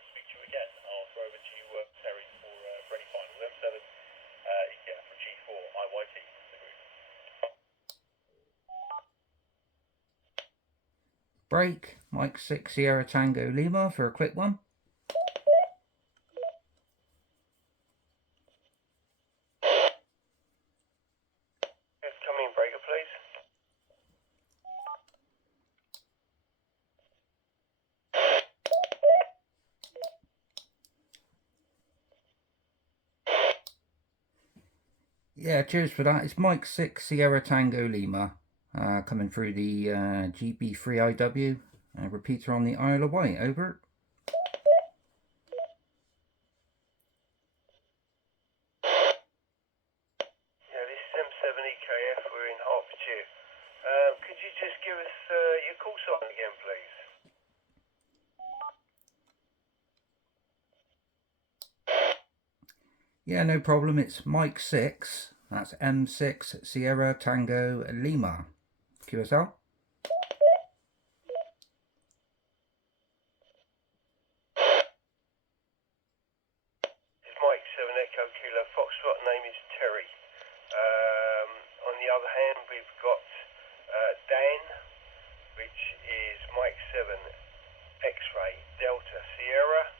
to speak to you again. I'll throw over to you, Terry, for any final. M7 for G4, wight, the group. Break, Mike 6 Sierra Tango Lima for a quick one. Yes, come in, breaker, please. Yeah, cheers for that. It's Mike 6 Sierra Tango Lima coming through the Gb3iw repeater on the Isle of Wight. Over. Yeah, this is M7EKF. We're in Hertfordshire. Could you just give us your call sign again, please? Yeah, no problem. It's Mike 6. That's M6 Sierra Tango Lima. QSL. This is Mike 7 Echo Kilo Foxtrot. Name is Terry. On the other hand, we've got Dan, which is Mike 7 X-Ray Delta Sierra,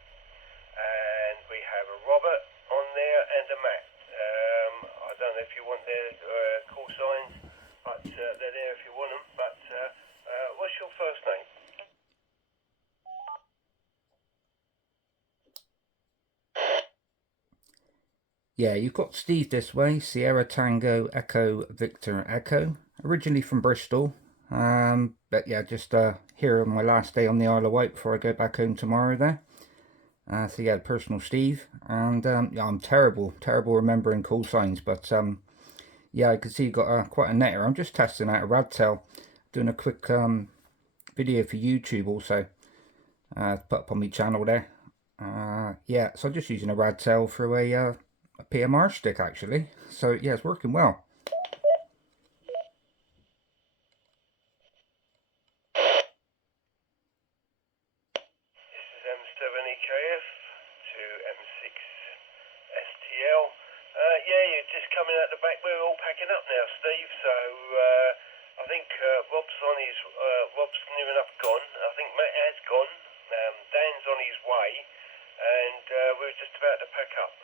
and we have a Robert on there and a Matt. I don't know if you want their call signs, but they're there if you want them. But what's your first name? Yeah, you've got Steve this way, Sierra Tango Echo Victor Echo, originally from Bristol. But yeah, just here on my last day on the Isle of Wight before I go back home tomorrow there. So yeah, personal Steve, and yeah, I'm terrible remembering call signs, but yeah, I can see you got quite a netter. I'm just testing out a radtail, doing a quick video for YouTube also, put up on my channel there. Yeah, so I'm just using a radtail through a PMR stick actually, so yeah, it's working well. This is M7EKF to M6STL. Yeah, you're just coming out the back. We're all packing up now, Steve. So I think Rob's near enough gone. I think Matt has gone. Dan's on his way, and we're just about to pack up.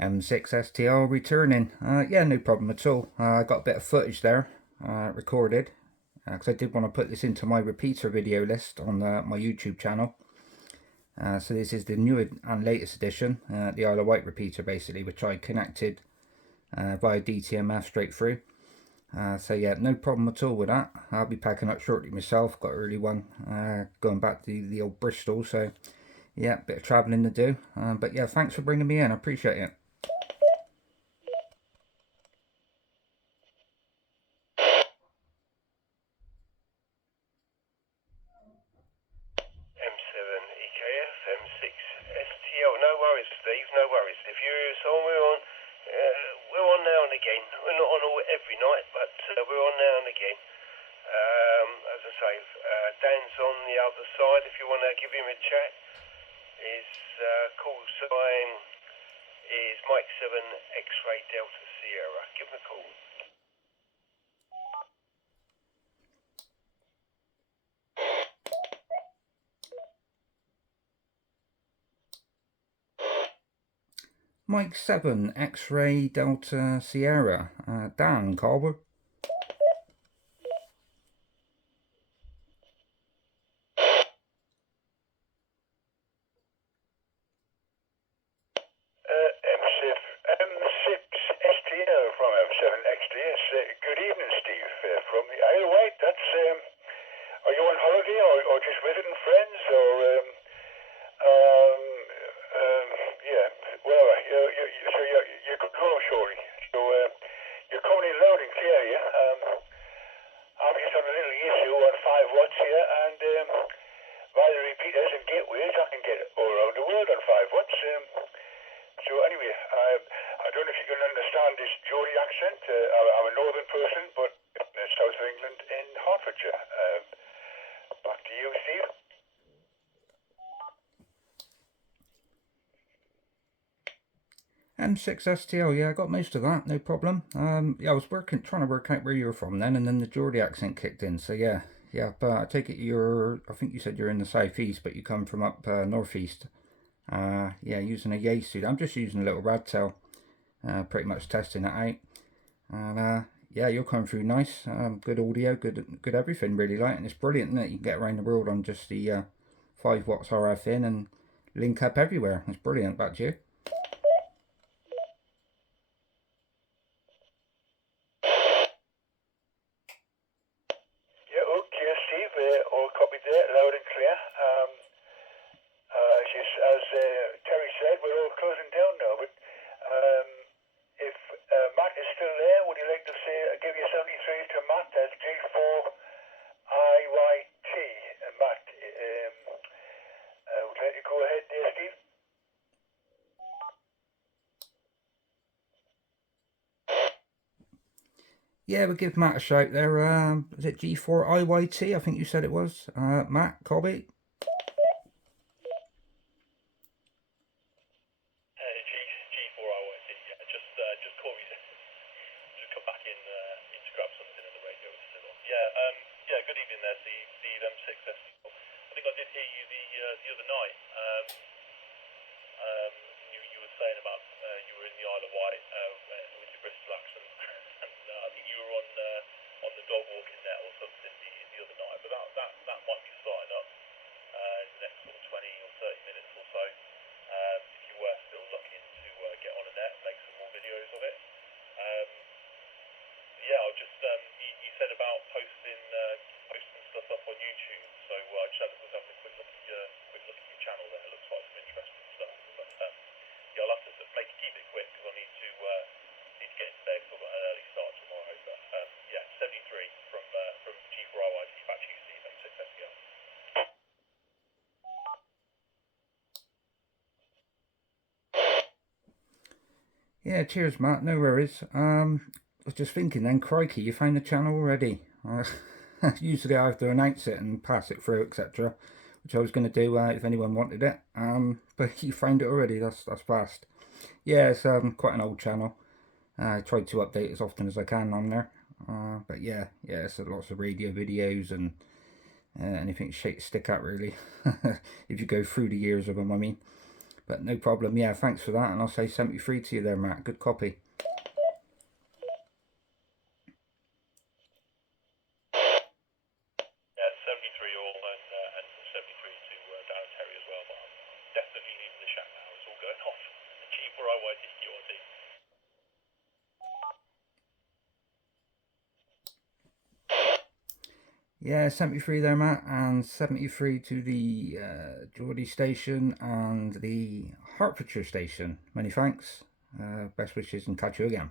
M6STL returning. Yeah, no problem at all. I got a bit of footage there recorded because I did want to put this into my repeater video list on my YouTube channel. So this is the new and latest edition, the Isle of Wight repeater basically, which I connected via DTMF straight through. So yeah, no problem at all with that. I'll be packing up shortly myself. Got an early one going back to the old Bristol. So yeah, bit of travelling to do. But yeah, thanks for bringing me in. I appreciate it. M7EKF, M6STL. No worries, Steve. No worries. If you're so we're on now and again. We're not on every night, but we're on now and again. As I say, Dan's on the other side. If you want to give him a chat, his call sign is Mike 7 X-Ray Delta Sierra. Give him a call. Mike 7 X-Ray Delta Sierra. Dan Carver. M6STL from M7XDS. Good evening, Steve. From the Isle of Wight. That's are you on holiday or just visiting friends or yeah, well, you're going home shortly. So you're coming in loud and clear, yeah. I'm just on a little issue on 5 watts here, and via the repeaters and gateways, I can get all around the world on 5 watts. So anyway, I don't know if you can understand this Geordie accent. I'm a northern person, but south of England in Hertfordshire. Hertfordshire. Back to you, Steve. M6STL, yeah, I got most of that, no problem. Yeah, I was trying to work out where you were from then, and then the Geordie accent kicked in. So yeah, but I take it I think you said you're in the southeast, but you come from up northeast. Yeah, using a Yaesu. I'm just using a little Radtail, pretty much testing it out. And yeah, you're coming through nice. Good audio, good everything really, like, and it's brilliant, isn't it? You can get around the world on just the 5 watts RF in and link up everywhere. It's brilliant. Back to you. Yeah, okay, Steve. All copied there, loud and clear. As Terry said, we're all closing down now, but if Matt is still there, would you like to give your 73 to Matt? That's G4IYT. Matt, would you like to go ahead there, Steve? Yeah, we'll give Matt a shout there. Was it G4IYT? I think you said it was. Matt, Colby. G4IYT, yeah, just call me. Just come back in to grab something and the radio is still on. Yeah, good evening there, Steve M6S. I think I did hear you the other night. You were saying about you were in the Isle of Wight with your Bristol accent, and I think you were on the dog walking net or something the other night. But that might be starting up in the next sort of 20 or 30 minutes or so. If you were still looking to get on a net, make some more videos of it. Yeah, I'll just you said about posting stuff up on YouTube, so I just was having a quick look at your channel there. It looks like some interesting stuff. But yeah, I'll have to keep it quick because I need to get into bed because I've got an early start tomorrow. But yeah, 73 from G4IYT. Back to you, Steve. M6SPL. Yeah, cheers, Matt. No worries. I was just thinking then, crikey, you found the channel already. Usually I have to announce it and pass it through, etc., which I was going to do if anyone wanted it. But you found it already. That's fast. Yeah, it's quite an old channel. I try to update as often as I can on there. But yeah, it's lots of radio videos and anything stick out really. If you go through the years of them, I mean. But no problem. Yeah, thanks for that. And I'll say 73 to you there, Matt. Good copy. Yeah, 73 all and 73 to Darren Terry as well. But I'm definitely leaving the shack now. It's all going off. G4IYT QRT. Yeah, 73 there, Matt, and 73 to the Geordie station and the Hertfordshire station. Many thanks. Best wishes and catch you again.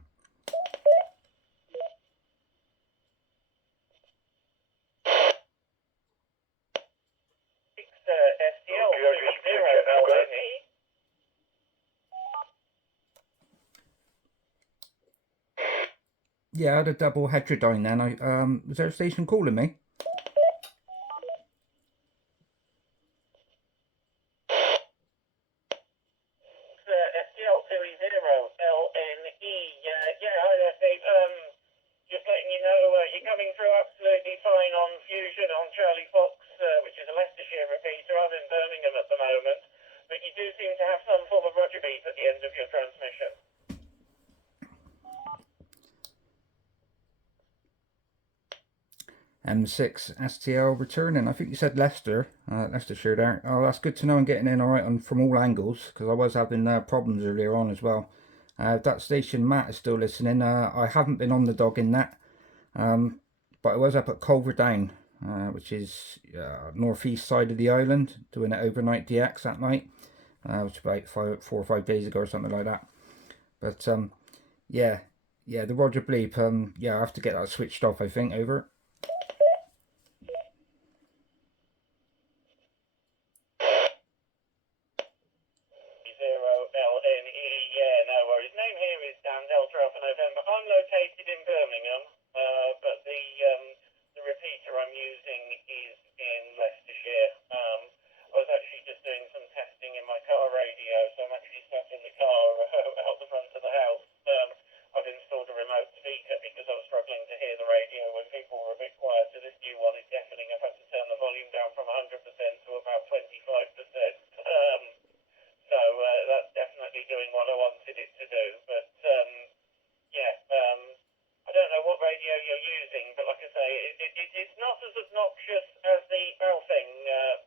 Yeah, I had a double heterodyne then. Was there a station calling me? Just letting you know, you're coming through absolutely fine on Fusion, on Charlie Fox, which is a Leicestershire repeater. I'm in Birmingham at the moment, but you do seem to have some form of rudder beep at the end of your transmission. M6 STL returning. I think you said Leicestershire there. Oh, that's good to know I'm getting in alright from all angles, because I was having problems earlier on as well. That station, Matt is still listening. I haven't been on the dogging net, but I was up at Culver Down, which is northeast side of the island, doing it overnight DX that night, which was about 4 or 5 days ago or something like that. But yeah, the Roger Bleep, yeah, I have to get that switched off, I think. Over. Name here is Dan Delta Alpha November. I'm located in Birmingham, but the repeater repeater I'm using is in Leicestershire. I was actually just doing some testing in my car radio, so I'm actually sat in the car out the front of the house. I've installed a remote speaker because I was struggling to hear the radio when people were a bit quiet. So this new one is deafening. I've had to turn the volume down from 100% to about 25%. That's definitely doing what I wanted it to do. But I don't know what radio you're using, but like I say, it's not as obnoxious as the Balfing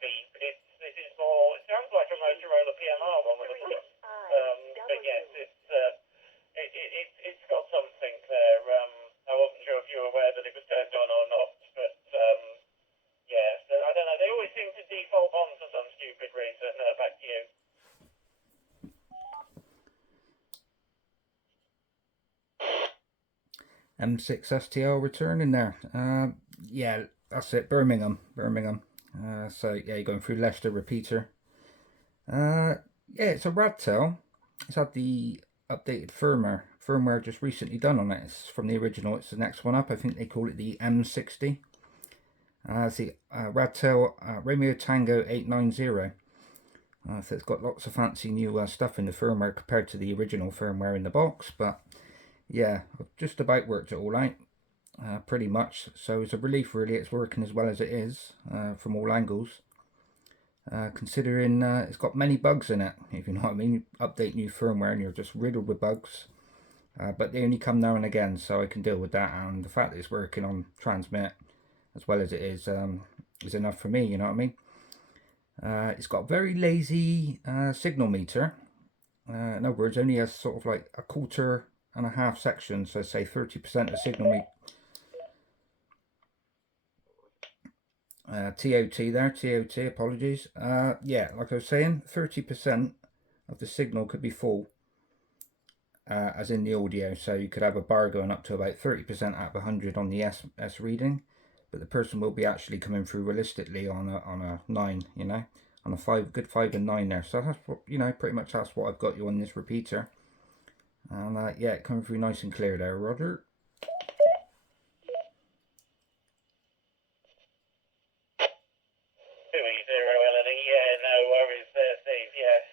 beep. This is more. It sounds like a Motorola PMR one with a beep. But yes, it's got something there. I wasn't sure if you were aware that it was turned on or not, but I don't know. They always seem to default on for some stupid reason. Back to you. M6 STL returning there. Yeah, that's it. Birmingham. So yeah, you're going through Leicester repeater. Yeah, it's a Radtel. It's had the updated firmware just recently done on it. It's from the original. It's the next one up. I think they call it the M60. It's the Radtel Romeo Tango 890. So it's got lots of fancy new stuff in the firmware compared to the original firmware in the box, but yeah, I've just about worked it all out, pretty much. So it's a relief, really. It's working as well as it is from all angles. Considering it's got many bugs in it, if you know what I mean. You update new firmware and you're just riddled with bugs. But they only come now and again, so I can deal with that. And the fact that it's working on transmit as well as it is enough for me, you know what I mean. It's got very lazy signal meter. In other words, only has sort of like a quarter and a half section, so say 30% of signal meter. TOT there, TOT, apologies. Yeah, like I was saying, 30% of the signal could be full, as in the audio. So you could have a bar going up to about 30% out of 100 on the S reading, but the person will be actually coming through realistically on a 9, you know, on a good 5 and 9 there. So that's what, you know, pretty much that's what I've got you on this repeater. And yeah, coming through nice and clear there, Roger. 2E0 LNE, yeah, no worries there, Steve, yes.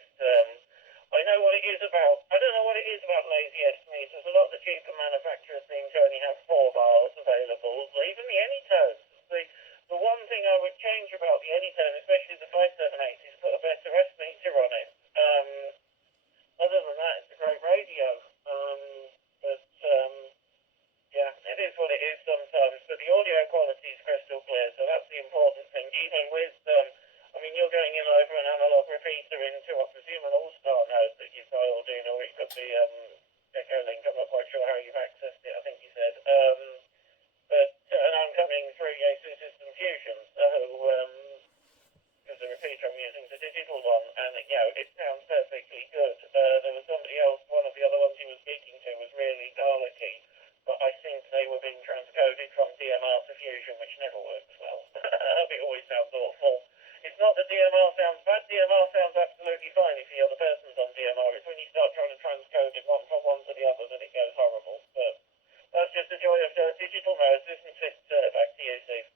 I know what it is about. I don't know what it is about lazy S meters. A lot of the cheaper manufacturers seem to only have 4 bars available. Even the Anytones. The one thing I would change about the Anytone, especially the 578, is put a better S meter on it. Other than that, it's a great radio. Yeah, it is what it is sometimes, but the audio quality is crystal clear, so that's the important thing. Even with, I mean, you're going in over an analogue repeater into, I presume, an all-star node that you've dialed in, or it could be Echo Link. I'm not quite sure how you've accessed it, I think you said. And I'm coming through Yaesu System Fusion, so because the repeater I'm using is a digital one, and it sounds perfectly good. There was somebody else, one of the other ones you were speaking to was really garlicky, but I think they were being transcoded from DMR to Fusion, which never works well. It always sounds awful. It's not that DMR sounds bad. DMR sounds absolutely fine if the other person's on DMR. It's when you start trying to transcode it from one to the other that it goes horrible. But that's just the joy of digital modes, isn't it? Back to you, Steve.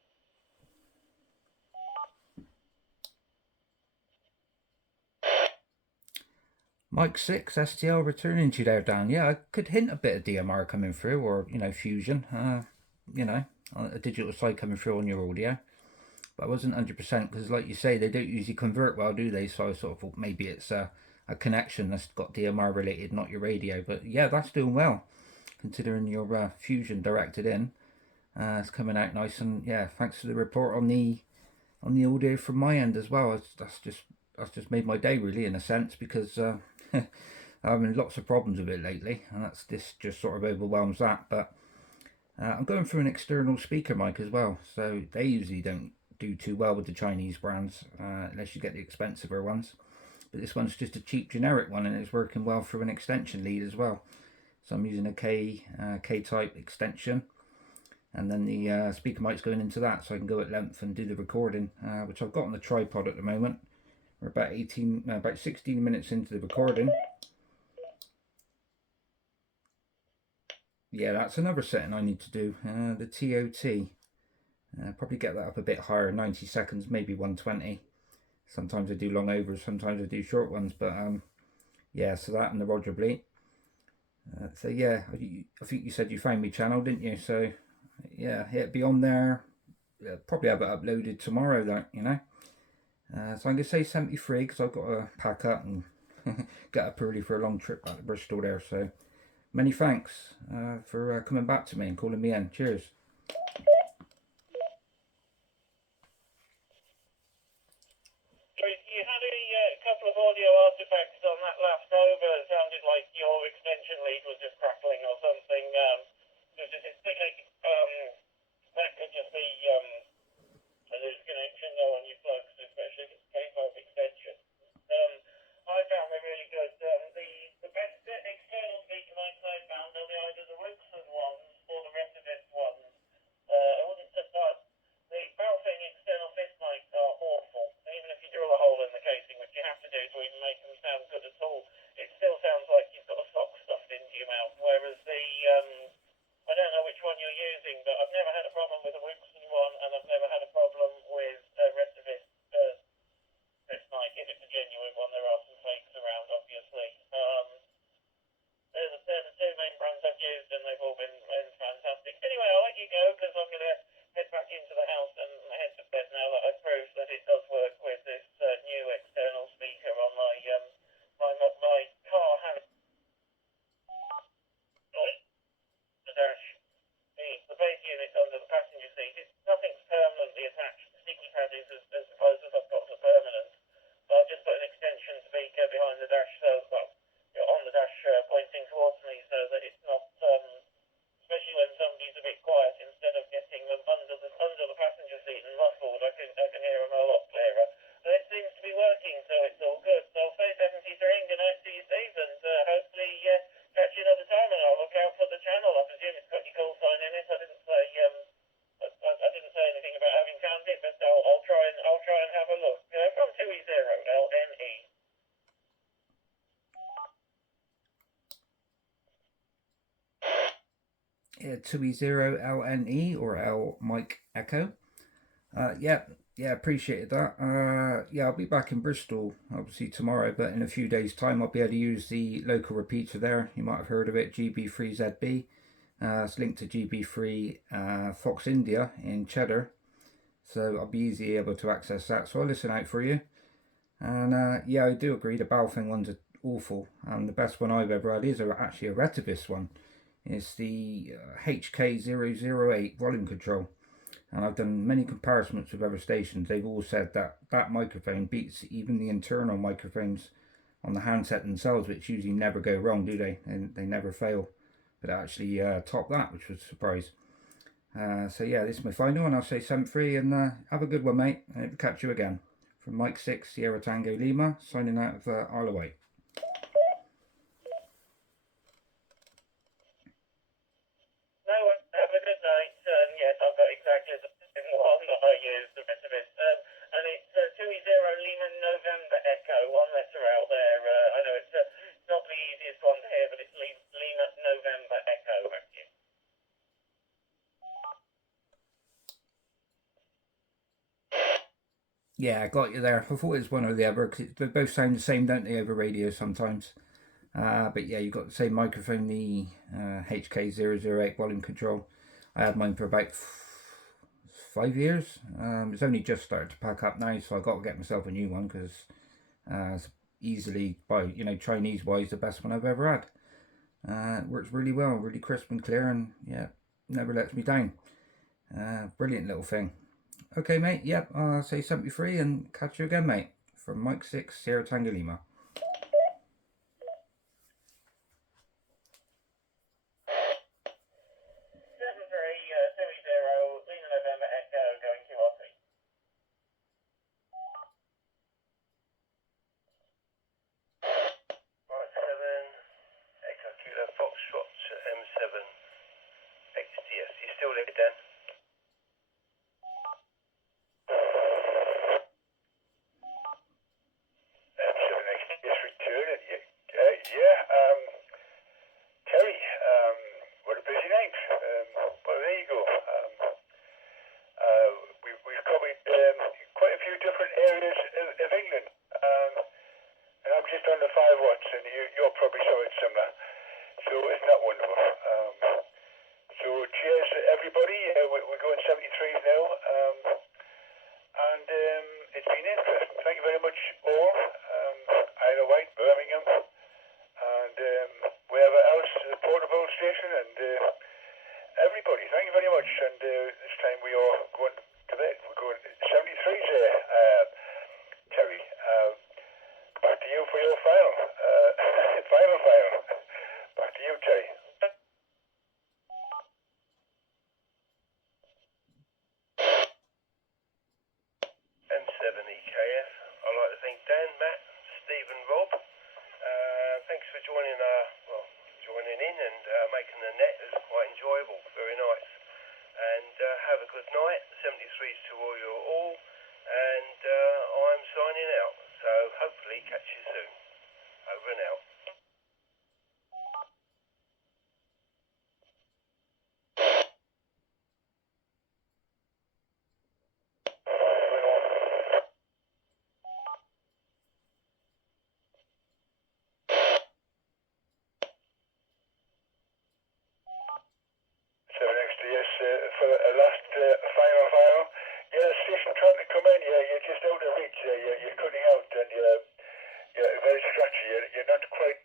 Mike 6 STL returning to you there, Dan. Yeah, I could hint a bit of DMR coming through, or, you know, Fusion, you know, a digital side coming through on your audio. But I wasn't 100% because, like you say, they don't usually convert well, do they? So I sort of thought maybe it's a connection that's got DMR related, not your radio. But yeah, that's doing well, considering your Fusion directed in. It's coming out nice, and yeah, thanks for the report on the audio from my end as well. That's just made my day, really, in a sense, because I'm having lots of problems with it lately, and this just sort of overwhelms that. But I'm going through an external speaker mic as well, so they usually don't do too well with the Chinese brands unless you get the expensiver ones. But this one's just a cheap generic one, and it's working well through an extension lead as well. So I'm using a K-type extension, and then the speaker mic's going into that, so I can go at length and do the recording, which I've got on the tripod at the moment. We're about 16 minutes into the recording. Yeah, that's another setting I need to do, the TOT. Probably get that up a bit higher, 90 seconds, maybe 120. Sometimes I do long overs, sometimes I do short ones, but yeah, so that and the Roger Bleat. So yeah, I think you said you found my channel, didn't you? So yeah, it'll be on there. Probably have it uploaded tomorrow, like, you know. So I'm going to say 73 because I've got to pack up and get up early for a long trip back to Bristol there. So many thanks for coming back to me and calling me in. Cheers. You had a couple of audio artifacts on that last over. It sounded like your extension lead was just crackling or something. That could just be a loose connection though on your plugs, especially if it's K5 extension. I found them really good. The best external speaker mics I found are either the Wilson ones or the Retivist ones. I wouldn't say the Balfing external fist mics are awful. Even if you drill a hole in the casing, which you have to do to even make them sound good at all, it still sounds like you've got a sock stuffed into your mouth. Whereas the I don't know which one you're using, but I've never had a problem with a Wilson one, and I've never had a problem with a Retivist fist mic. If it's a genuine one, there are some fakes around, obviously. They're the two main brands I've used, and they've all been fantastic. Anyway, I'll let you go because I'm going to head back into the house and head to bed now that I've proved that it does work with this new external speaker on my my car has the dash. The base unit's under the passenger seat. Nothing's permanently attached. The sticky pad is as close as I've got to permanent. So I've just put an extension speaker behind the dash, so on the dash pointing towards me, so that it's not, especially when somebody's a bit quiet, instead of getting them under the passenger seat and muffled, I can hear them a lot clearer. And it seems to be working, so it's all good. So I'll say 73 and good night to you, Steve, and hopefully catch you another time, and I'll look out for the channel. I presume it's got your call sign in it. I didn't say I didn't say anything about having found it, but I'll try and have a look. From 2E0 LNE. Yeah, 2E0 LNE or L Mike Echo. Yeah, appreciated that. Yeah, I'll be back in Bristol obviously tomorrow, but in a few days' time I'll be able to use the local repeater there. You might have heard of it, Gb3iw. It's linked to Gb3 Fox India in Cheddar, so I'll be easily able to access that. So I'll listen out for you. And yeah, I do agree the Balfing ones are awful, and the best one I've ever had is actually a Retivist one. It's the HK008 volume control, and I've done many comparisons with other stations. They've all said that that microphone beats even the internal microphones on the handset themselves, which usually never go wrong, do they? And they never fail. But actually top that, which was a surprise. So yeah, this is my final, and I'll say 73, and have a good one, mate. And I'll catch you again. From Mike 6 Sierra Tango Lima, signing out of Isle of Wight. No, have a good night. Yes, I've got exactly the same one that I use, the rest of it. And it's 2E0 Lima November Echo, one letter out there. I know it's not the easiest one to hear, but it's Lima November Echo. Thank you. Yeah, I got you there. I thought it was one or the other, because they both sound the same, don't they, over radio sometimes. But yeah, you've got the same microphone, the HK008 volume control. I had mine for about 5 years. It's only just started to pack up now, so I got to get myself a new one, because it's easily, by Chinese wise, the best one I've ever had. It works really well, really crisp and clear, and yeah, never lets me down. Brilliant little thing. Okay, mate. Yep, I'll say 73 and catch you again, mate. From Mike 6 Sierra Tango Lima. You still there, Dan? M7XTS, wonderful. So cheers everybody. We're going 73s now. And it's been interesting. Thank you very much all. Isle of Wight, Birmingham, and wherever else, the Portable Station, and everybody. Thank you very much. And this time we are going to bed. We're going 73s there, Terry. Back to you for your final. Final. Back to you, Terry. M7EKF. I'd like to thank Dan, Matt, Steve and Rob. Thanks for joining in and making the net. It was quite enjoyable, very nice. And have a good night. 73s to you all. And I'm signing out. So hopefully catch you soon. Over and out. For a last final. Yeah, station trying to come in. Yeah, you're just out of reach. You're cutting out, and you're very scratchy. You're not quite